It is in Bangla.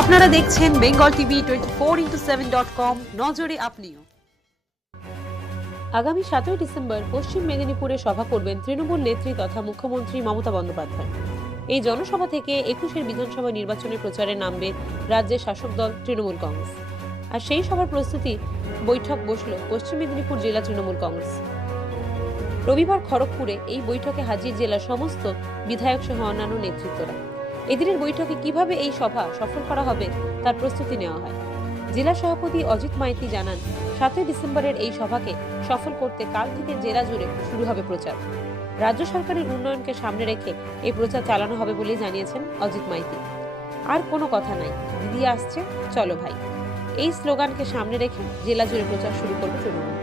আপনারা দেখছেন Bengal TV twenty four into seven dot com নজরে আপনিও। আগামী সাতই ডিসেম্বর পশ্চিম মেদিনীপুরে সভা করবেন তৃণমূল নেত্রী তথা মুখ্যমন্ত্রী মমতা বন্দ্যোপাধ্যায়। এই জনসভা থেকে একুশের বিধানসভা নির্বাচনের প্রচারে নামবে রাজ্যের শাসক দল তৃণমূল কংগ্রেস। আর সেই সভার প্রস্তুতি বৈঠক বসল পশ্চিম মেদিনীপুর জেলা তৃণমূল কংগ্রেস। রবিবার খড়গপুরে এই বৈঠকে হাজির জেলার সমস্ত বিধায়ক সহ অন্যান্য নেতৃত্বরা। এদিনের বৈঠকে কীভাবে এই সভা সফল করা হবে তার প্রস্তুতি নেওয়া হয়। জেলা সভাপতি অজিত মাইতি জানান, সাতই ডিসেম্বরের এই সভাকে সফল করতে কাল থেকে জেলা জুড়ে শুরু হবে প্রচার। রাজ্য সরকারের উন্নয়নকে সামনে রেখে এই প্রচার চালানো হবে বলে জানিয়েছেন অজিত মাইতি। আর কোনো কথা নাই, দিদি আসছে, চলো ভাই। এই স্লোগানকে সামনে রেখে জেলা জুড়ে প্রচার শুরু করবে তৃণমূল।